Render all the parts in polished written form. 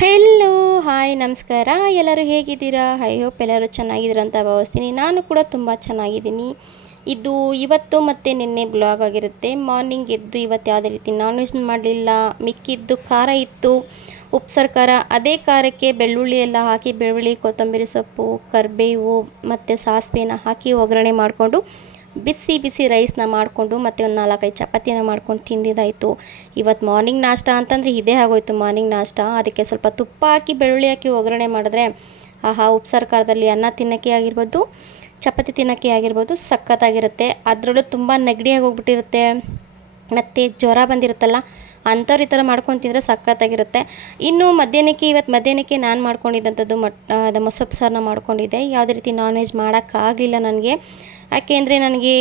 Hello hi ನಮಸ್ಕಾರ. ಎಲ್ಲರೂ ಹೇಗಿದ್ದೀರಾ? ಐ ಹೋಪ್ ಎಲ್ಲರೂ ಚೆನ್ನಾಗಿದ್ದೀರ ಅಂತ ಭಾವಿಸ್ತೀನಿ. ನಾನು ಕೂಡ ತುಂಬ ಚೆನ್ನಾಗಿದ್ದೀನಿ. ಇದು ಇವತ್ತು ಮತ್ತು ನಿನ್ನೆ ಬ್ಲಾಗ್ ಆಗಿರುತ್ತೆ. ಮಾರ್ನಿಂಗ್ ಎದ್ದು ಇವತ್ತು ಯಾವುದೇ ರೀತಿ ನಾನ್ ವೆಜ್ ಮಾಡಲಿಲ್ಲ. ಮಿಕ್ಕಿದ್ದು ಖಾರ ಇತ್ತು, ಉಪ್ಸಾರು ಖಾರ. ಅದೇ ಖಾರಕ್ಕೆ ಬೆಳ್ಳುಳ್ಳಿ ಎಲ್ಲ ಹಾಕಿ, ಬೆಳ್ಳುಳ್ಳಿ, ಕೊತ್ತಂಬರಿ ಸೊಪ್ಪು, ಕರಿಬೇವು ಮತ್ತು ಸಾಸಿವೆನ ಹಾಕಿ ಒಗ್ಗರಣೆ ಮಾಡಿಕೊಂಡು ಬಿಸಿ ಬಿಸಿ ರೈಸ್ನ ಮಾಡಿಕೊಂಡು ಮತ್ತು ಒಂದು 4-5 ಚಪಾತಿನ ಮಾಡ್ಕೊಂಡು ತಿಂದಿದ್ದಾಯಿತು. ಇವತ್ತು ಮಾರ್ನಿಂಗ್ ನಾಷ್ಟ ಅಂತಂದರೆ ಇದೇ ಆಗೋಯ್ತು. ಮಾರ್ನಿಂಗ್ ನಾಷ್ಟ ಅದಕ್ಕೆ ಸ್ವಲ್ಪ ತುಪ್ಪ ಹಾಕಿ ಬೆಳ್ಳುಳ್ಳಿ ಹಾಕಿ ಒಗ್ಗರಣೆ ಮಾಡಿದ್ರೆ ಆಹಾ, ಉಪ್ಸಾರು ಖಾರದಲ್ಲಿ ಅನ್ನ ತಿನ್ನೋಕ್ಕೆ ಆಗಿರ್ಬೋದು, ಚಪಾತಿ ತಿನ್ನೋಕ್ಕೆ ಆಗಿರ್ಬೋದು, ಸಖತ್ತಾಗಿರುತ್ತೆ. ಅದರಲ್ಲೂ ತುಂಬ ನೆಗಡಿಯಾಗಿ ಹೋಗ್ಬಿಟ್ಟಿರುತ್ತೆ ಮತ್ತು ಜ್ವರ ಬಂದಿರುತ್ತಲ್ಲ, ಅಂಥವ್ರು ಈ ಥರ ಮಾಡ್ಕೊಂಡು ತಿಂದರೆ ಸಖತ್ತಾಗಿರುತ್ತೆ. ಇನ್ನು ಇವತ್ತು ಮಧ್ಯಾಹ್ನಕ್ಕೆ ನಾನು ಮಾಡ್ಕೊಂಡಿದ್ದಂಥದ್ದು ಮೊಸಪ್ಪು ಸಾರನ್ನ ಮಾಡ್ಕೊಂಡಿದ್ದೆ. ಯಾವುದೇ ರೀತಿ ನಾನ್ ವೆಜ್ ಮಾಡೋಕ್ಕಾಗಲಿಲ್ಲ ನನಗೆ. ಯಾಕೆಂದರೆ ನನಗೆ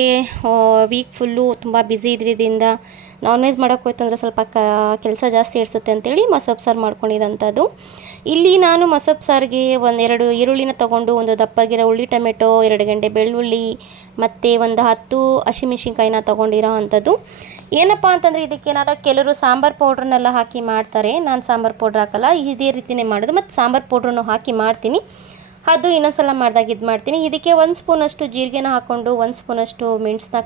ವೀಕ್ ಫುಲ್ಲು ತುಂಬ ಬ್ಯುಸಿ ಇದ್ರಿಂದ ನಾನ್ ವೆಜ್ ಮಾಡೋಕ್ಕೆ ಹೋಯ್ತು ಅಂದರೆ ಸ್ವಲ್ಪ ಕೆಲಸ ಜಾಸ್ತಿ ಇಡಿಸುತ್ತೆ ಅಂತೇಳಿ ಮೊಸಪ್ಪು ಸಾರು ಮಾಡ್ಕೊಂಡಿದ್ದಂಥದ್ದು. ಇಲ್ಲಿ ನಾನು ಮೊಸಪ್ಪು ಸಾರಿಗೆ 1-2 ಈರುಳ್ಳಿನ ತೊಗೊಂಡು, ಒಂದು ದಪ್ಪಗಿರೋ ಉಳ್ಳಿ ಟೊಮೆಟೊ, 2 ಗೆಡ್ಡೆ ಬೆಳ್ಳುಳ್ಳಿ ಮತ್ತು ಒಂದು 10 ಹಸಿಮೆಣ್ಸಿನ್ಕಾಯಿನ ತೊಗೊಂಡಿರೋ ಅಂಥದ್ದು. ಏನಪ್ಪ ಅಂತಂದರೆ ಇದಕ್ಕೇನಾರ ಕೆಲವರು ಸಾಂಬಾರು ಪೌಡ್ರನ್ನೆಲ್ಲ ಹಾಕಿ ಮಾಡ್ತಾರೆ. ನಾನು ಸಾಂಬಾರು ಪೌಡ್ರ್ ಹಾಕಲ್ಲ, ಇದೇ ರೀತಿಯೇ ಮಾಡೋದು. ಮತ್ತು ಸಾಂಬಾರು ಪೌಡ್ರನ್ನು ಹಾಕಿ ಮಾಡ್ತೀನಿ. ಅದು ಇನ್ನೊಂದು ಸಲ ಮಾಡಿದಾಗ ಇದು ಮಾಡ್ತೀನಿ. ಇದಕ್ಕೆ 1 ಸ್ಪೂನಷ್ಟು ಜೀರಿಗೆನ ಹಾಕ್ಕೊಂಡು 1 ಸ್ಪೂನಷ್ಟು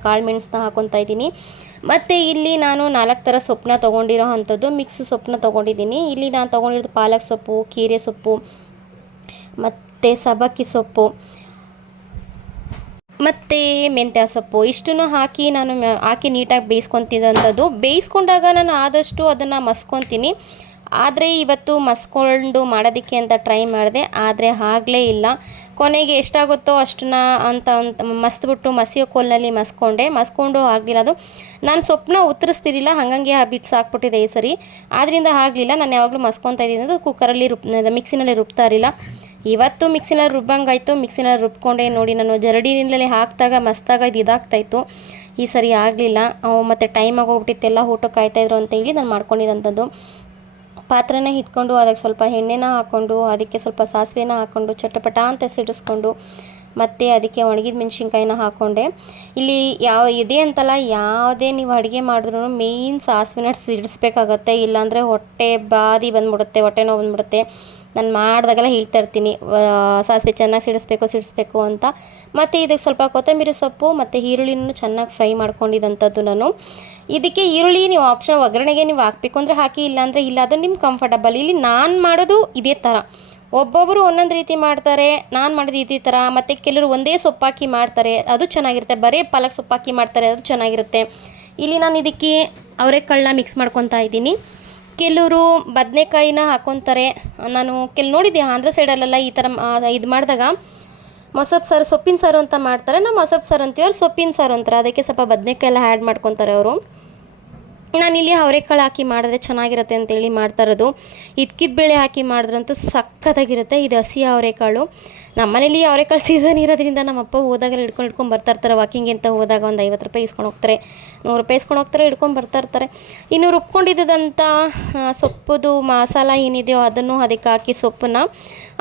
ಕಾಳು ಮೆಣಸನ್ನ ಹಾಕ್ಕೊತಾ ಇದ್ದೀನಿ. ಮತ್ತು ಇಲ್ಲಿ ನಾನು 4 ಥರ ಸೊಪ್ಪನ್ನ ತೊಗೊಂಡಿರೋ ಅಂಥದ್ದು, ಮಿಕ್ಸ್ ಸೊಪ್ಪನ್ನ ತೊಗೊಂಡಿದ್ದೀನಿ. ಇಲ್ಲಿ ನಾನು ತೊಗೊಂಡಿರೋದು ಪಾಲಕ್ ಸೊಪ್ಪು, ಕೀರೆ ಸೊಪ್ಪು ಮತ್ತು ಸಬ್ಬಕ್ಕಿ ಸೊಪ್ಪು ಮತ್ತು ಮೆಂತ್ಯ ಸೊಪ್ಪು ಇಷ್ಟನ್ನು ಹಾಕಿ ನಾನು ನೀಟಾಗಿ ಬೇಯಿಸ್ಕೊತಿದ್ದಂಥದ್ದು. ಬೇಯಿಸ್ಕೊಂಡಾಗ ನಾನು ಆದಷ್ಟು ಅದನ್ನು ಮಸ್ಕೊತೀನಿ. ಆದರೆ ಇವತ್ತು ಮಸ್ಕೊಂಡು ಮಾಡೋದಕ್ಕೆ ಅಂತ ಟ್ರೈ ಮಾಡಿದೆ, ಆದರೆ ಆಗಲೇ ಇಲ್ಲ. ಕೊನೆಗೆ ಎಷ್ಟಾಗುತ್ತೋ ಅಷ್ಟನ್ನ ಅಂತ ಮಸ್ತ್ಬಿಟ್ಟು ಮಸಿಯೋ ಕೋಲ್ನಲ್ಲಿ ಮಸ್ಕೊಂಡು ಆಗಲಿಲ್ಲ. ಅದು ನಾನು ಸೊಪ್ಪನ್ನ ಉತ್ತರಿಸ್ತಿರಲಿಲ್ಲ, ಹಾಗಂಗೆ ಬಿಟ್ಸ್ ಹಾಕ್ಬಿಟ್ಟಿದೆ ಈ ಸರಿ. ಆದ್ದರಿಂದ ಆಗಲಿಲ್ಲ. ನಾನು ಯಾವಾಗಲೂ ಮಸ್ಕೊತಾ ಇದ್ದೀನಿ. ಅದು ಕುಕ್ಕರಲ್ಲಿ ಮಿಕ್ಸಿನಲ್ಲಿ ರುಬ್ತಾ ಇರಲಿಲ್ಲ. ಇವತ್ತು ಮಿಕ್ಸಿನಲ್ಲಿ ರುಬ್ಬಂಗಾಯಿತು. ಮಿಕ್ಸಿನಲ್ಲಿ ರುಬ್ಕೊಂಡೆ ನೋಡಿ, ನಾನು ಜರಡಿನಲ್ಲಿ ಹಾಕಿದಾಗ ಮಸ್ತಾಗ ಇದಾಗ್ತಾಯಿತ್ತು. ಈ ಸರಿ ಆಗಲಿಲ್ಲ. ಮತ್ತು ಟೈಮ್ ಆಗೋಗ್ಬಿಟ್ಟಿತ್ತು, ಎಲ್ಲ ಊಟಕ್ಕೆ ಕಾಯ್ತಾಯಿದ್ರು ಅಂತೇಳಿ ನಾನು ಮಾಡ್ಕೊಂಡಿದ್ದಂಥದ್ದು. ಪಾತ್ರೆನ ಇಟ್ಕೊಂಡು ಅದಕ್ಕೆ ಸ್ವಲ್ಪ ಎಣ್ಣೆನ ಹಾಕ್ಕೊಂಡು, ಅದಕ್ಕೆ ಸ್ವಲ್ಪ ಸಾಸಿವೆನ ಹಾಕ್ಕೊಂಡು ಚಟಪಟ ಅಂತ ಸಿಡಿಸ್ಕೊಂಡು, ಮತ್ತು ಅದಕ್ಕೆ ಒಣಗಿದ ಮೆಣಸಿನ್ಕಾಯಿನ ಹಾಕ್ಕೊಂಡೆ. ಇಲ್ಲಿ ಇದೆ ಅಂತಲ್ಲ, ಯಾವುದೇ ನೀವು ಅಡುಗೆ ಮಾಡಿದ್ರೂ ಮೇಯ್ನ್ ಸಾಸಿವೆನ ಸಿಡಿಸ್ಬೇಕಾಗತ್ತೆ. ಇಲ್ಲಾಂದರೆ ಹೊಟ್ಟೆ ಬಾದಿ ಬಂದ್ಬಿಡುತ್ತೆ, ಹೊಟ್ಟೆ ನೋವು ಬಂದ್ಬಿಡುತ್ತೆ. ನಾನು ಮಾಡಿದಾಗೆಲ್ಲ ಹೇಳ್ತಾ ಇರ್ತೀನಿ, ಸಾಸಿವೆ ಚೆನ್ನಾಗಿ ಸಿಡಿಸ್ಬೇಕು ಅಂತ. ಮತ್ತು ಇದಕ್ಕೆ ಸ್ವಲ್ಪ ಕೊತ್ತಂಬರಿ ಸೊಪ್ಪು ಮತ್ತು ಈರುಳ್ಳಿನೂ ಚೆನ್ನಾಗಿ ಫ್ರೈ ಮಾಡ್ಕೊಂಡಿದ್ದಂಥದ್ದು ನಾನು. ಇದಕ್ಕೆ ಈರುಳ್ಳಿ ನೀವು ಆಪ್ಷನ್ ಒಗ್ಗರಣೆಗೆ ನೀವು ಹಾಕಬೇಕು ಅಂದರೆ ಹಾಕಿ, ಇಲ್ಲಾಂದರೆ ಇಲ್ಲ, ಅದು ನಿಮ್ಮ ಕಂಫರ್ಟಬಲ್. ಇಲ್ಲಿ ನಾನು ಮಾಡೋದು ಇದೇ ಥರ. ಒಬ್ಬೊಬ್ಬರು ಒಂದೊಂದು ರೀತಿ ಮಾಡ್ತಾರೆ, ನಾನು ಮಾಡೋದು ಇದೇ ಥರ. ಮತ್ತು ಕೆಲವರು ಒಂದೇ ಸೊಪ್ಪು ಹಾಕಿ ಮಾಡ್ತಾರೆ, ಅದು ಚೆನ್ನಾಗಿರುತ್ತೆ. ಬರೀ ಪಾಲಕ್ ಸೊಪ್ಪು ಹಾಕಿ ಮಾಡ್ತಾರೆ, ಅದು ಚೆನ್ನಾಗಿರುತ್ತೆ. ಇಲ್ಲಿ ನಾನು ಇದಕ್ಕೆ ಅವರೆಕಾಳನ್ನ ಮಿಕ್ಸ್ ಮಾಡ್ಕೊತಾ ಇದ್ದೀನಿ. ಕೆಲವರು ಬದನೆಕಾಯಿನ ಹಾಕ್ಕೊತಾರೆ. ನಾನು ನೋಡಿದ್ದೆ ಆಂಧ್ರ ಸೈಡಲ್ಲೆಲ್ಲ ಈ ಥರ ಇದು ಮಾಡಿದಾಗ ಮೊಸಪ್ಪು ಸಾರು, ಸೊಪ್ಪಿನ ಸಾರು ಅಂತ ಮಾಡ್ತಾರೆ. ನಾವು ಮೊಸಪ್ಪು ಸಾರು ಅಂತೀವಿ, ಅವ್ರು ಸೊಪ್ಪಿನ ಸಾರು ಅಂತಾರೆ. ಅದಕ್ಕೆ ಸ್ವಲ್ಪ ಬದನೆಕಾಯಿ ಎಲ್ಲ ಆ್ಯಡ್ ಮಾಡ್ಕೊತಾರೆ ಅವರು. ನಾನಿಲ್ಲಿ ಅವರೆಕಾಳು ಹಾಕಿ ಮಾಡಿದ್ರೆ ಚೆನ್ನಾಗಿರುತ್ತೆ ಅಂತೇಳಿ ಮಾಡ್ತಾ ಇರೋದು. ಇದ್ಕಿದ ಬೇಳೆ ಹಾಕಿ ಮಾಡಿದ್ರಂತೂ ಸಖತ್ತಾಗಿರುತ್ತೆ. ಇದು ಹಸಿ ಅವರೆಕಾಳು. ನಮ್ಮನೇಲಿ ಅವರೆಕಾಳು ಸೀಸನ್ ಇರೋದ್ರಿಂದ ನಮ್ಮಪ್ಪ ಹೋದಾಗೆಲ್ಲ ಹಿಡ್ಕೊಂಡು ಬರ್ತಾಯಿರ್ತಾರೆ. ವಾಕಿಂಗ್ ಅಂತ ಹೋದಾಗ ಒಂದು 50 ರೂಪಾಯಿ ಇಸ್ಕೊಂಡು ಹೋಗ್ತಾರೆ, 100 ರೂಪಾಯಿ ಇಸ್ಕೊಂಡು ಹೋಗ್ತಾರೆ, ಹಿಡ್ಕೊಂಡು ಬರ್ತಾಯಿರ್ತಾರೆ. ಇನ್ನು ರುಬ್ಕೊಂಡಿದ್ದಂಥ ಸೊಪ್ಪುದು ಮಸಾಲ ಏನಿದೆಯೋ ಅದನ್ನು ಅದಕ್ಕೆ ಹಾಕಿ, ಸೊಪ್ಪನ್ನು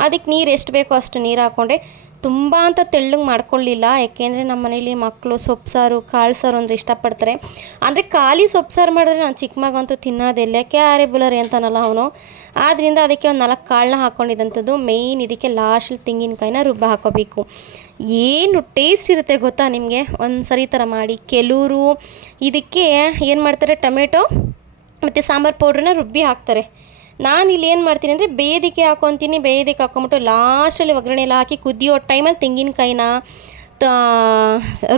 ಅದಕ್ಕೆ ನೀರು ಎಷ್ಟು ಬೇಕೋ ಅಷ್ಟು ನೀರು ಹಾಕ್ಕೊಂಡೆ. ತುಂಬ ಅಂತ ತೆಳ್ಳಗೆ ಮಾಡ್ಕೊಳ್ಳಿಲ್ಲ, ಯಾಕೆಂದರೆ ನಮ್ಮ ಮನೇಲಿ ಮಕ್ಕಳು ಸೊಪ್ಪು ಸಾರು, ಕಾಳು ಸಾರು ಅಂದರೆ ಇಷ್ಟಪಡ್ತಾರೆ. ಅಂದರೆ ಖಾಲಿ ಸೊಪ್ಪು ಸಾರು ಮಾಡಿದ್ರೆ ನಾನು ಚಿಕ್ಕ ಮಗಂತೂ ತಿನ್ನೋದಿಲ್ಲ, ಕ್ಯಾರೆ ಬುಲರಿ ಅಂತಾನಲ್ಲ ಅವನು. ಆದ್ದರಿಂದ ಅದಕ್ಕೆ ಒಂದು 4 ಕಾಳನ್ನ ಹಾಕ್ಕೊಂಡಿದ್ದಂಥದ್ದು. ಮೇಯ್ನ್ ಇದಕ್ಕೆ ಲಾಸ್ಟಲ್ಲಿ ತೆಂಗಿನಕಾಯಿನ ಹಾಕೋಬೇಕು. ಏನು ಟೇಸ್ಟ್ ಇರುತ್ತೆ ಗೊತ್ತಾ ನಿಮಗೆ? ಒಂದು ಸರಿ ಥರ ಮಾಡಿ. ಕೆಲವರು ಇದಕ್ಕೆ ಏನು ಮಾಡ್ತಾರೆ, ಟೊಮೆಟೊ ಮತ್ತು ಸಾಂಬಾರು ಪೌಡ್ರನ್ನ ರುಬ್ಬಿ ಹಾಕ್ತಾರೆ. ನಾನು ಇಲ್ಲಿ ಏನು ಮಾಡ್ತೀನಿ ಅಂದರೆ ಬೇಯೋದಕ್ಕೆ ಹಾಕ್ಕೊಂಬಿಟ್ಟು ಲಾಸ್ಟಲ್ಲಿ ಒಗ್ಗರಣೆ ಎಲ್ಲ ಹಾಕಿ ಕುದಿಯೋ ಟೈಮಲ್ಲಿ ತೆಂಗಿನಕಾಯಿನ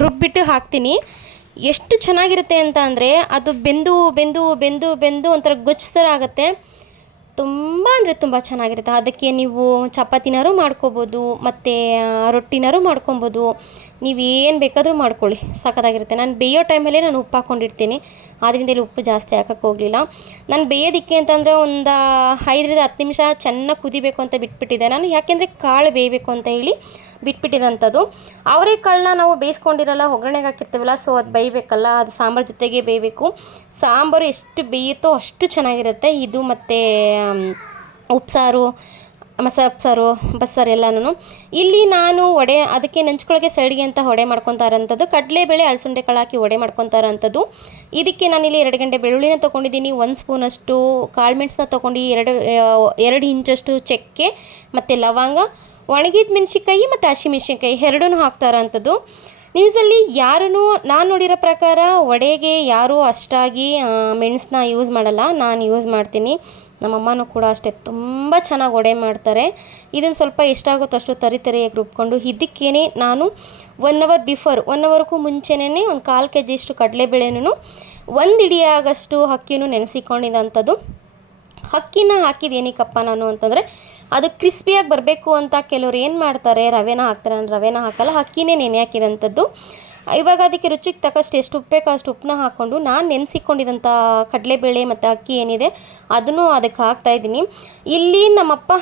ರುಬ್ಬಿಟ್ಟು ಹಾಕ್ತೀನಿ. ಎಷ್ಟು ಚೆನ್ನಾಗಿರುತ್ತೆ ಅಂತ ಅಂದರೆ ಅದು ಬೆಂದು ಒಂಥರ ಗೊಜ್ಜು ಥರ ಆಗುತ್ತೆ. ತುಂಬ ಅಂದರೆ ತುಂಬ ಚೆನ್ನಾಗಿರುತ್ತೆ. ಅದಕ್ಕೆ ನೀವು ಚಪಾತಿನಾರು ಮಾಡ್ಕೊಬೋದು, ಮತ್ತು ರೊಟ್ಟಿನಾರು ಮಾಡ್ಕೊಬೋದು. ನೀವೇನು ಬೇಕಾದರೂ ಮಾಡ್ಕೊಳ್ಳಿ, ಸಖತ್ತಾಗಿರುತ್ತೆ. ನಾನು ಬೇಯೋ ಟೈಮಲ್ಲೇ ನಾನು ಉಪ್ಪು ಹಾಕ್ಕೊಂಡಿರ್ತೀನಿ, ಆದ್ದರಿಂದ ಇಲ್ಲಿ ಉಪ್ಪು ಜಾಸ್ತಿ ಹಾಕೋಕ್ಕೆ ಹೋಗಲಿಲ್ಲ. ನಾನು ಬೇಯೋದಕ್ಕೆ ಅಂತಂದರೆ ಒಂದು 5-10 ನಿಮಿಷ ಚೆನ್ನಾಗಿ ಕುದಿಬೇಕು ಅಂತ ಬಿಟ್ಬಿಟ್ಟಿದ್ದೆ ನಾನು. ಯಾಕೆಂದರೆ ಕಾಳು ಬೇಯಬೇಕು ಅಂತ ಹೇಳಿ ಬಿಟ್ಬಿಟ್ಟಿದಂಥದ್ದು. ಅವರೆಕಾಳನ್ನ ನಾವು ಬೇಯಿಸ್ಕೊಂಡಿರಲ್ಲ, ಒಗ್ಗರಣೆಗೆ ಹಾಕಿರ್ತೀವಲ್ಲ, ಸೊ ಅದು ಬೇಯಬೇಕಲ್ಲ, ಅದು ಸಾಂಬಾರು ಜೊತೆಗೆ ಬೇಯಬೇಕು. ಸಾಂಬಾರು ಎಷ್ಟು ಬೇಯುತ್ತೋ ಅಷ್ಟು ಚೆನ್ನಾಗಿರುತ್ತೆ ಇದು. ಮತ್ತು ಉಪ್ಸಾರು ಮಸಾಪ್ ಸಾರು ಬಸ್ಸಾರು ಎಲ್ಲನೂ. ಇಲ್ಲಿ ನಾನು ವಡೆ ಅದಕ್ಕೆ ನೆಂಚ್ಕೊಳ್ಳೋಕ್ಕೆ ಸೈಡ್ಗೆ ಅಂತ ವಡೆ ಮಾಡ್ಕೊತಾ ಇರೋಂಥದ್ದು ಕಡಲೆಬೇಳೆ ಅಲಸಂಡೆ ಕಾಳು ಹಾಕಿ ವಡೆ ಮಾಡ್ಕೊತಾ ಇರೋಂಥದ್ದು. ಇದಕ್ಕೆ ನಾನಿಲ್ಲಿ 2 ಗಂಟೆ ಬೆಳ್ಳುಳ್ಳಿನ ತೊಗೊಂಡಿದ್ದೀನಿ, 1 ಸ್ಪೂನಷ್ಟು ಕಾಳು ಮೆಣಸನ್ನ ತೊಗೊಂಡು 2 ಇಂಚಷ್ಟು ಚಕ್ಕೆ ಮತ್ತು ಲವಂಗ, ಒಣಗಿದ ಮೆಣಸಿನ್ಕಾಯಿ ಮತ್ತು ಹಸಿಮೆಣ್ಸಿನ್ಕಾಯಿ ಎರಡೂ ಹಾಕ್ತಾ ಇರೋಂಥದ್ದು. ನ್ಯೂಸಲ್ಲಿ ಯಾರೂ ನಾನು ನೋಡಿರೋ ಪ್ರಕಾರ ವಡೆಗೆ ಯಾರೂ ಅಷ್ಟಾಗಿ ಮೆಣಸನ್ನ ಯೂಸ್ ಮಾಡಲ್ಲ, ನಾನು ಯೂಸ್ ಮಾಡ್ತೀನಿ. ನಮ್ಮಮ್ಮನೂ ಕೂಡ ಅಷ್ಟೇ ತುಂಬ ಚೆನ್ನಾಗಿ ವಡೆ ಮಾಡ್ತಾರೆ. ಇದನ್ನು ಸ್ವಲ್ಪ ಎಷ್ಟಾಗುತ್ತೋ ಅಷ್ಟು ತರಿಯಾಗಿ ರುಬ್ಕೊಂಡು ಇದಕ್ಕೇನೆ ನಾನು 1 ಅವರ್ ಬಿಫೋರ್ 1 ಅವರ್ಗೂ ಮುಂಚೆನೇ ಒಂದು 1/4 kg ಕಡಲೆಬೇಳೆನೂ 1 ಹಿಡಿಯಾಗಷ್ಟು ಅಕ್ಕಿನೂ ನೆನೆಸಿಕೊಂಡಿದ್ದಂಥದ್ದು. ಅಕ್ಕಿನ ಹಾಕಿದ್ದು ಏನಕ್ಕಪ್ಪ ನಾನು ಅಂತಂದರೆ ಅದು ಕ್ರಿಸ್ಪಿಯಾಗಿ ಬರಬೇಕು ಅಂತ. ಕೆಲವ್ರು ಏನು ಮಾಡ್ತಾರೆ ರವೆನ ಹಾಕ್ತಾರೆ, ನಾನು ರವೆನ ಹಾಕಲ್ಲ, ಅಕ್ಕಿನೇ ನೆನೆ ಹಾಕಿದಂಥದ್ದು. ಇವಾಗ ಅದಕ್ಕೆ ರುಚಿಗೆ ತಕ್ಕಷ್ಟು ಎಷ್ಟು ಉಪ್ಪು ಬೇಕೋ ಅಷ್ಟು ಉಪ್ಪನ್ನ ಹಾಕ್ಕೊಂಡು ನಾನು ನೆನೆಸಿಕೊಂಡಿದ್ದಂಥ ಕಡಲೆಬೇಳೆ ಮತ್ತು ಅಕ್ಕಿ ಏನಿದೆ ಅದನ್ನು ಅದಕ್ಕೆ ಹಾಕ್ತಾಯಿದ್ದೀನಿ. ಇಲ್ಲಿ ನಮ್ಮಪ್ಪ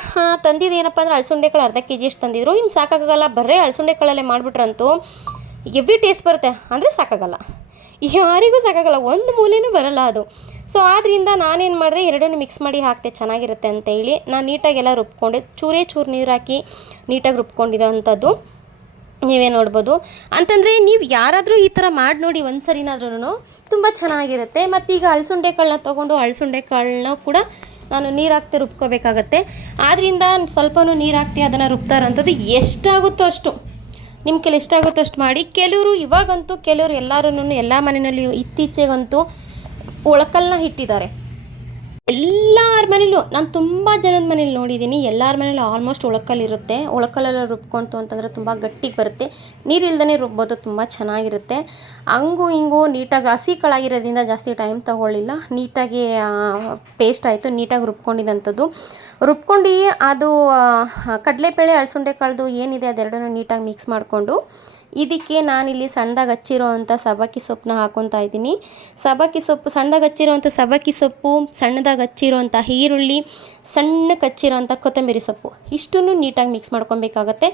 ತಂದಿದ್ದು ಏನಪ್ಪ ಅಂದರೆ ಅಲಸಂಡೆ ಕಾಳು ಅರ್ಧ kg ಅಷ್ಟು ತಂದಿದ್ರು. ಇನ್ನು ಸಾಕಾಗಲ್ಲ, ಬರೀ ಅಲಸಂಡೆ ಕಾಳಲ್ಲೇ ಮಾಡಿಬಿಟ್ರಂತೂ ಹೆವಿ ಟೇಸ್ಟ್ ಬರುತ್ತೆ, ಅಂದರೆ ಸಾಕಾಗಲ್ಲ, ಯಾರಿಗೂ ಸಾಕಾಗಲ್ಲ, ಒಂದು ಮೂಲೆಯೂ ಬರಲ್ಲ ಅದು. ಸೊ ಆದ್ದರಿಂದ ನಾನೇನು ಮಾಡಿದೆ, ಎರಡನ್ನೂ ಮಿಕ್ಸ್ ಮಾಡಿ ಹಾಕ್ತೆ ಚೆನ್ನಾಗಿರುತ್ತೆ ಅಂತೇಳಿ ನಾನು ನೀಟಾಗೆಲ್ಲ ರುಬ್ಕೊಂಡೆ. ಚೂರು ನೀರು ಹಾಕಿ ನೀಟಾಗಿ ರುಬ್ಕೊಂಡಿರೋ ಅಂಥದ್ದು ನೀವೇ ನೋಡ್ಬೋದು. ಅಂತಂದರೆ ನೀವು ಯಾರಾದರೂ ಈ ಥರ ಮಾಡಿ ನೋಡಿ ಒಂದು ಸರಿನಾದ್ರೂ ತುಂಬ ಚೆನ್ನಾಗಿರುತ್ತೆ. ಮತ್ತು ಈಗ ಅಲಸಂಡೆ ಕಾಳನ್ನ ತೊಗೊಂಡು ಅಲಸಂಡೆ ಕಾಳನ್ನ ಕೂಡ ನಾನು ನೀರು ಹಾಕ್ತೆ ರುಬ್ಕೋಬೇಕಾಗತ್ತೆ. ಆದ್ದರಿಂದ ಸ್ವಲ್ಪನೂ ನೀರು ಹಾಕ್ತಿ ಅದನ್ನು ರುಬ್ತಾ ಇರೋಂಥದ್ದು. ಎಷ್ಟಾಗುತ್ತೋ ಅಷ್ಟು ನಿಮ್ಮ ಕೈಲಿ ಎಷ್ಟಾಗುತ್ತೋ ಅಷ್ಟು ಮಾಡಿ. ಇವಾಗಂತೂ ಕೆಲವರು ಎಲ್ಲರೂ ಎಲ್ಲ ಮನೆಯಲ್ಲಿಯೂ ಇತ್ತೀಚೆಗಂತೂ ಒಳಕಲ್ಲನ್ನ ಇಟ್ಟಿದ್ದಾರೆ. ಎಲ್ಲರ ಮನೇಲೂ ನಾನು ತುಂಬ ಜನದ ಮನೇಲಿ ನೋಡಿದ್ದೀನಿ, ಎಲ್ಲರ ಮನೇಲೂ ಆಲ್ಮೋಸ್ಟ್ ಒಳಕಲ್ಲಿರುತ್ತೆ. ಒಳಕಲ್ಲೆಲ್ಲ ರುಬ್ಕೊಂತು ಅಂತಂದರೆ ತುಂಬ ಗಟ್ಟಿಗೆ ಬರುತ್ತೆ, ನೀರಿಲ್ದೇ ರುಬ್ಬೋದು, ತುಂಬ ಚೆನ್ನಾಗಿರುತ್ತೆ. ಹಂಗೂ ಹಿಂಗೂ ನೀಟಾಗಿ ಹಸಿ ಕಾಳಾಗಿರೋದ್ರಿಂದ ಜಾಸ್ತಿ ಟೈಮ್ ತೊಗೊಳ್ಳಿಲ್ಲ, ನೀಟಾಗಿ ಪೇಸ್ಟ್ ಆಯಿತು, ನೀಟಾಗಿ ರುಬ್ಕೊಂಡಿದ್ದಂಥದ್ದು. ರುಬ್ಕೊಂಡು ಅದು ಕಡಲೆಬೇಳೆ ಅಲಸಂಡೆ ಕಾಳ್ದು ಏನಿದೆ ಅದೆರಡನ್ನೂ ನೀಟಾಗಿ ಮಿಕ್ಸ್ ಮಾಡಿಕೊಂಡು ಇದಕ್ಕೆ ನಾನಿಲ್ಲಿ ಸಣ್ಣದಾಗಿ ಹಚ್ಚಿರೋ ಅಂಥ ಸಬ್ಬಕ್ಕಿ ಸೊಪ್ಪನ್ನ ಹಾಕ್ಕೊತಾ ಇದ್ದೀನಿ. ಸಬ್ಬಕ್ಕಿ ಸೊಪ್ಪು ಸಣ್ಣದಾಗಿ ಹಚ್ಚಿರೋವಂಥ ಸಬ್ಬಕ್ಕಿ ಸೊಪ್ಪು, ಸಣ್ಣದಾಗಿ ಹಚ್ಚಿರೋವಂಥ ಈರುಳ್ಳಿ, ಸಣ್ಣಕ್ಕೆ ಹಚ್ಚಿರೋವಂಥ ಕೊತ್ತಂಬರಿ ಸೊಪ್ಪು ಇಷ್ಟನ್ನು ನೀಟಾಗಿ ಮಿಕ್ಸ್ ಮಾಡ್ಕೊಬೇಕಾಗತ್ತೆ.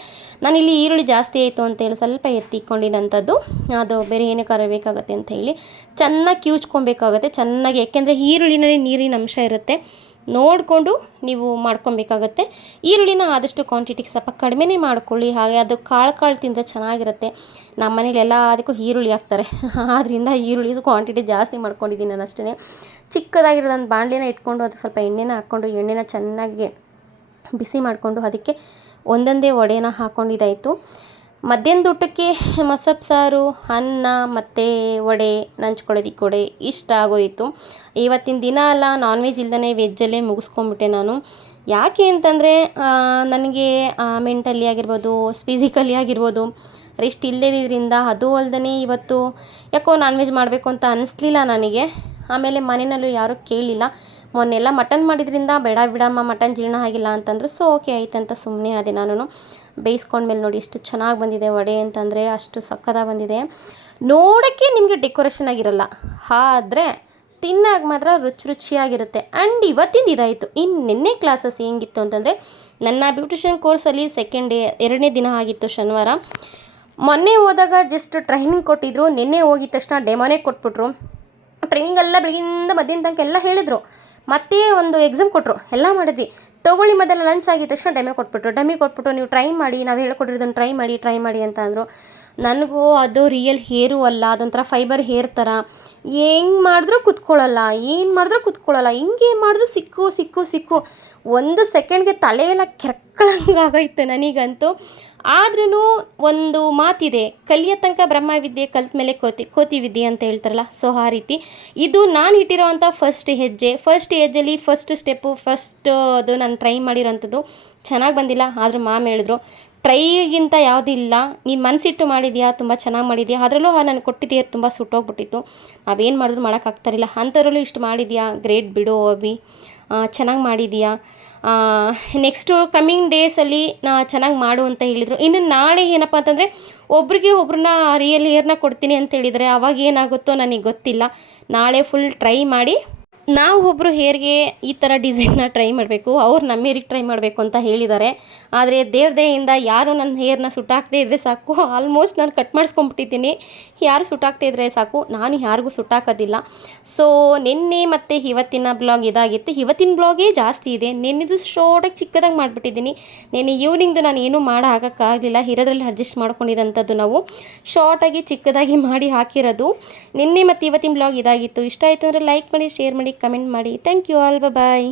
ನಾನಿಲ್ಲಿ ಈರುಳ್ಳಿ ಜಾಸ್ತಿ ಆಯಿತು ಅಂತೇಳಿ ಸ್ವಲ್ಪ ಎತ್ತಿಕೊಂಡಿದ್ದಂಥದ್ದು, ಅದು ಬೇರೆ ಏನಕ್ಕಾದ್ರೆ ಬೇಕಾಗುತ್ತೆ ಅಂತ ಹೇಳಿ ಚೆನ್ನಾಗಿ ಕಿವುಚ್ಕೊಬೇಕಾಗತ್ತೆ ಚೆನ್ನಾಗಿ. ಯಾಕೆಂದರೆ ಈರುಳ್ಳಿನಲ್ಲಿ ನೀರಿನ ಅಂಶ ಇರುತ್ತೆ, ನೋಡಿಕೊಂಡು ನೀವು ಮಾಡ್ಕೊಬೇಕಾಗತ್ತೆ. ಈರುಳ್ಳಿನ ಆದಷ್ಟು ಕ್ವಾಂಟಿಟಿಗೆ ಸ್ವಲ್ಪ ಕಡಿಮೆನೇ ಮಾಡ್ಕೊಳ್ಳಿ, ಹಾಗೆ ಅದು ಕಾಳು ತಿಂದರೆ ಚೆನ್ನಾಗಿರುತ್ತೆ. ನಮ್ಮ ಮನೇಲಿ ಎಲ್ಲ ಅದಕ್ಕೂ ಈರುಳ್ಳಿ ಹಾಕ್ತಾರೆ, ಆದ್ದರಿಂದ ಈರುಳ್ಳಿದು ಕ್ವಾಂಟಿಟಿ ಜಾಸ್ತಿ ಮಾಡ್ಕೊಂಡಿದ್ದೀನಿ ನಾನು ಅಷ್ಟೇ. ಚಿಕ್ಕದಾಗಿರೋದೊಂದು ಬಾಣಲೆನ ಇಟ್ಕೊಂಡು ಅದಕ್ಕೆ ಸ್ವಲ್ಪ ಎಣ್ಣೆನ ಹಾಕ್ಕೊಂಡು ಎಣ್ಣೆನ ಚೆನ್ನಾಗಿ ಬಿಸಿ ಮಾಡಿಕೊಂಡು ಅದಕ್ಕೆ ಒಂದೊಂದೇ ವಡೆನ ಹಾಕ್ಕೊಂಡಿದ್ದಾಯಿತು. ಮಧ್ಯಾಹ್ನದ ಊಟಕ್ಕೆ ಮಸಪ್ ಸಾರು, ಅನ್ನ ಮತ್ತು ವಡೆ, ನಂಚ್ಕೊಳ್ಳೋದಕ್ಕೆ ವಡೆ ಇಷ್ಟ ಆಗೋಯಿತು. ಇವತ್ತಿನ ದಿನ ಅಲ್ಲ ನಾನ್ ವೆಜ್ ಇಲ್ದೇ ವೆಜ್ಜಲ್ಲೇ ಮುಗಿಸ್ಕೊಂಬಿಟ್ಟೆ ನಾನು. ಯಾಕೆ ಅಂತಂದರೆ ನನಗೆ ಮೆಂಟಲಿ ಆಗಿರ್ಬೋದು, ಫಿಸಿಕಲಿ ಆಗಿರ್ಬೋದು ರೆಸ್ಟ್ ಇಲ್ಲದಿದ್ದರಿಂದ, ಅದು ಅಲ್ಲದೆ ಇವತ್ತು ಯಾಕೋ ನಾನ್ ವೆಜ್ ಮಾಡಬೇಕು ಅಂತ ಅನ್ನಿಸ್ಲಿಲ್ಲ ನನಗೆ. ಆಮೇಲೆ ಮನೆಯಲ್ಲೂ ಯಾರೂ ಕೇಳಲಿಲ್ಲ. ಮೊನ್ನೆಲ್ಲ ಮಟನ್ ಮಾಡಿದ್ರಿಂದ ಬೇಡ ಬಿಡಮ್ಮ ಮಟನ್ ಜೀರ್ಣ ಆಗಿಲ್ಲ ಅಂತಂದರು. ಸೊ ಓಕೆ ಆಯ್ತಂತ ಸುಮ್ಮನೆ ಅದೇ ನಾನು ಬೇಯಿಸ್ಕೊಂಡ್ಮೇಲೆ ನೋಡಿ ಎಷ್ಟು ಚೆನ್ನಾಗಿ ಬಂದಿದೆ ವಡೆ ಅಂತಂದರೆ ಅಷ್ಟು ಸಕ್ಕತ್ತಾಗಿ ಬಂದಿದೆ. ನೋಡೋಕ್ಕೆ ನಿಮಗೆ ಡೆಕೋರೇಷನ್ ಆಗಿರಲ್ಲ, ಆದರೆ ತಿನ್ನಾಗ ಮಾತ್ರ ರುಚಿಯಾಗಿರುತ್ತೆ. ಆ್ಯಂಡ್ ಇವತ್ತಿಂದ ಇದಾಯಿತು. ಇನ್ನು ನಿನ್ನೆ ಕ್ಲಾಸಸ್ ಹೆಂಗಿತ್ತು ಅಂತಂದರೆ ನನ್ನ ಬ್ಯೂಟಿಷಿಯನ್ ಕೋರ್ಸಲ್ಲಿ 2ನೇ ದಿನ ಆಗಿತ್ತು ಶನಿವಾರ. ಮೊನ್ನೆ ಹೋದಾಗ ಜಸ್ಟ್ ಟ್ರೈನಿಂಗ್ ಕೊಟ್ಟಿದ್ರು, ನಿನ್ನೆ ಹೋಗಿದ ತಕ್ಷಣ ಡೆಮೋನೇ ಕೊಟ್ಬಿಟ್ರು. ಟ್ರೈನಿಂಗ್ ಎಲ್ಲ ಬೆಳಗಿಂದ ಮಧ್ಯಾಹ್ನ ತನಕ ಎಲ್ಲ ಹೇಳಿದರು, ಮತ್ತೆ ಒಂದು ಎಕ್ಸಾಮ್ ಕೊಟ್ಟರು, ಎಲ್ಲ ಮಾಡಿದ್ವಿ. ತೊಗೊಳ್ಳಿ ಮೊದಲು ಲಂಚ್ ಆಗಿದ ತಕ್ಷಣ ಡೆಮೋ ಕೊಟ್ಬಿಟ್ಟು ನೀವು ಟ್ರೈ ಮಾಡಿ, ನಾವು ಹೇಳ್ಕೊಟ್ಟಿರೋದನ್ನು ಟ್ರೈ ಮಾಡಿ ಅಂತ ಅಂದರು. ನನಗೂ ಅದು ರಿಯಲ್ ಹೇರು ಅಲ್ಲ, ಅದೊಂಥರ ಫೈಬರ್ ಹೇರ್ ಥರ, ಹೆಂಗೆ ಮಾಡಿದ್ರೂ ಕೂತ್ಕೊಳ್ಳಲ್ಲ, ಏನು ಮಾಡಿದ್ರೂ ಕೂತ್ಕೊಳ್ಳಲ್ಲ, ಹಿಂಗೆ ಮಾಡಿದ್ರೂ ಸಿಕ್ಕು 1 ಸೆಕೆಂಡ್ಗೆ ತಲೆಯೆಲ್ಲ ಕೆರ್ಕೊಳ್ಳಂಗಾಗೈತೆ ನನಗಂತೂ. ಆದ್ರೂ ಒಂದು ಮಾತಿದೆ, ಕಲಿಯೋ ತನಕ ಬ್ರಹ್ಮವಿದ್ಯೆ, ಕಲ್ತ ಮೇಲೆ ಕೋತಿ ವಿದ್ಯೆ ಅಂತ ಹೇಳ್ತಾರಲ್ಲ, ಸೊ ಆ ರೀತಿ ಇದು ನಾನು ಇಟ್ಟಿರೋವಂಥ ಫಸ್ಟ್ ಹೆಜ್ಜೆಯಲ್ಲಿ ಫಸ್ಟ್ ಸ್ಟೆಪ್ಪು, ಅದು ನಾನು ಟ್ರೈ ಮಾಡಿರೋವಂಥದ್ದು. ಚೆನ್ನಾಗಿ ಬಂದಿಲ್ಲ, ಆದರೂ ಮ್ಯಾಮ್ ಹೇಳಿದ್ರು ಟ್ರೈಗಿಂತ ಯಾವುದಿಲ್ಲ, ನೀನು ಮನಸ್ಸಿಟ್ಟು ಮಾಡಿದ್ಯಾ, ತುಂಬ ಚೆನ್ನಾಗಿ ಮಾಡಿದ್ಯಾ. ಅದರಲ್ಲೂ ನಾನು ಕೊಟ್ಟಿದ್ದೆ ತುಂಬ ಸುಟ್ಟೋಗ್ಬಿಟ್ಟಿತ್ತು, ನಾವೇನು ಮಾಡಿದ್ರು ಮಾಡೋಕ್ಕಾಗ್ತಾರಿಲ್ಲ, ಅಂಥದ್ರಲ್ಲೂ ಇಷ್ಟು ಮಾಡಿದ್ಯಾ, ಗ್ರೇಟ್ ಬಿಡು ಅಭಿ, ಚೆನ್ನಾಗಿ ಮಾಡಿದ್ಯಾ. ನೆಕ್ಸ್ಟು ಕಮ್ಮಿಂಗ್ ಡೇಸಲ್ಲಿ ಚೆನ್ನಾಗಿ ಮಾಡು ಅಂತ ಹೇಳಿದರು. ಇನ್ನು ನಾಳೆ ಏನಪ್ಪ ಅಂತಂದರೆ ಒಬ್ರನ್ನ ರಿಯಲ್ ಹೇರ್ನ ಕೊಡ್ತೀನಿ ಅಂತ ಹೇಳಿದರೆ, ಅವಾಗ ಏನಾಗುತ್ತೋ ನನಗೆ ಗೊತ್ತಿಲ್ಲ. ನಾಳೆ ಫುಲ್ ಟ್ರೈ ಮಾಡಿ ನಾವು ಒಬ್ಬರು ಹೇರ್ಗೆ ಈ ಥರ ಡಿಸೈನ್ನ ಟ್ರೈ ಮಾಡಬೇಕು, ಅವ್ರು ನಮ್ಮ ಹೇರಿಗೆ ಟ್ರೈ ಮಾಡಬೇಕು ಅಂತ ಹೇಳಿದ್ದಾರೆ. ಆದರೆ ದೇವ್ರ ದಯೆಯಿಂದ ಯಾರು ನನ್ನ ಹೇರ್ನ ಸುಟ್ಟಾಕದೇ ಇದ್ದರೆ ಸಾಕು. ಆಲ್ಮೋಸ್ಟ್ ನಾನು ಕಟ್ ಮಾಡಿಸ್ಕೊಂಬಿಟ್ಟಿದ್ದೀನಿ. ಯಾರು ಸುಟ್ಟಾಕದೇ ಇದ್ದರೆ ಸಾಕು, ನಾನು ಯಾರಿಗೂ ಸುಟ್ಟಾಕೋದಿಲ್ಲ. ಸೊ ನಿನ್ನೆ ಮತ್ತು ಇವತ್ತಿನ ಬ್ಲಾಗ್ ಇದಾಗಿತ್ತು. ಇವತ್ತಿನ ಬ್ಲಾಗೇ ಜಾಸ್ತಿ ಇದೆ, ನಿನ್ನೆದು ಶಾರ್ಟಾಗಿ ಚಿಕ್ಕದಾಗಿ ಮಾಡಿಬಿಟ್ಟಿದ್ದೀನಿ. ನಿನ್ನೆ ಈವ್ನಿಂಗ್ದು ನಾನು ಏನೂ ಮಾಡೋ ಹಾಕೋಕ್ಕಾಗಲಿಲ್ಲ, ಇರೋದ್ರಲ್ಲಿ ಅಡ್ಜಸ್ಟ್ ಮಾಡ್ಕೊಂಡಿದ್ದಂಥದ್ದು ನಾವು ಶಾರ್ಟಾಗಿ ಚಿಕ್ಕದಾಗಿ ಮಾಡಿ ಹಾಕಿರೋದು. ನಿನ್ನೆ ಮತ್ತು ಇವತ್ತಿನ ಬ್ಲಾಗ್ ಇದಾಗಿತ್ತು. ಇಷ್ಟ ಆಯಿತು ಅಂದರೆ ಲೈಕ್ ಮಾಡಿ, ಶೇರ್ ಮಾಡಿ, ಕಮೆಂಟ್ ಮಾಡಿ. Thank you all, bye.